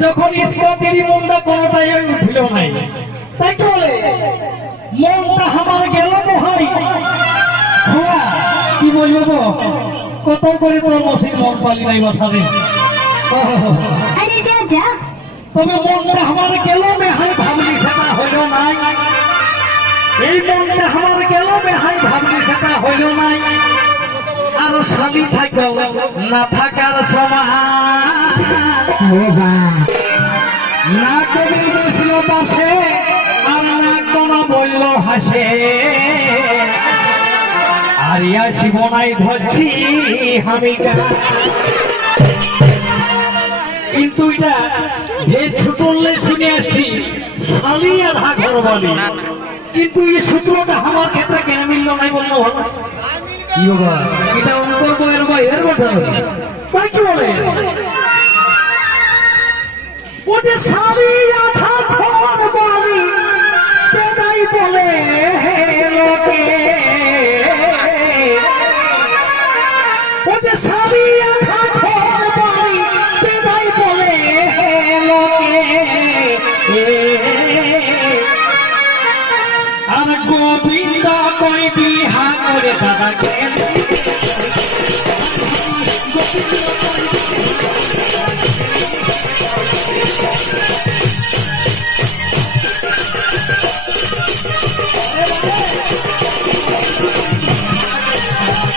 যখন ইস্পাতের মনটা কোনটাই উঠিল নাই তাই কি বলে? মনটা আমার গেল মহাই হ্যাঁ, কি বলব? কত করে তোর মসির মন পালি নাই যা তবে মনটা আমার গেল মেহাই ভাবলি সেটা হইল নাই। এই মনটা আমার গেল মেহাই ভাবলি সেটা হইল নাই। শালি থাকো না থাকার সময় না কবি বসল পাশে আর না কোন বলল হাসে। আর জীবনাই ধরছি আমি। কিন্তু এটা যে ছুটলে শুনে আসছি শালি আর হাঘর বলি। কিন্তু এই সূত্রটা আমার ক্ষেত্রে কেন মিলল নাই বলল ভালো এটা অন্তর হয় এর মধ্যে তাই কি বলে। ওতে শাড়ি আধা খবর বাড়ি সেটাই বলে, হে লোকে ওতে শাড়ি আধা খবর আর গোবিন্দ কই বিহা করে দাদা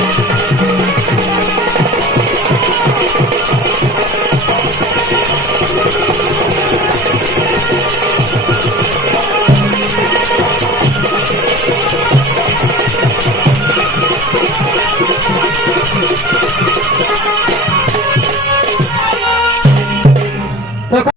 You.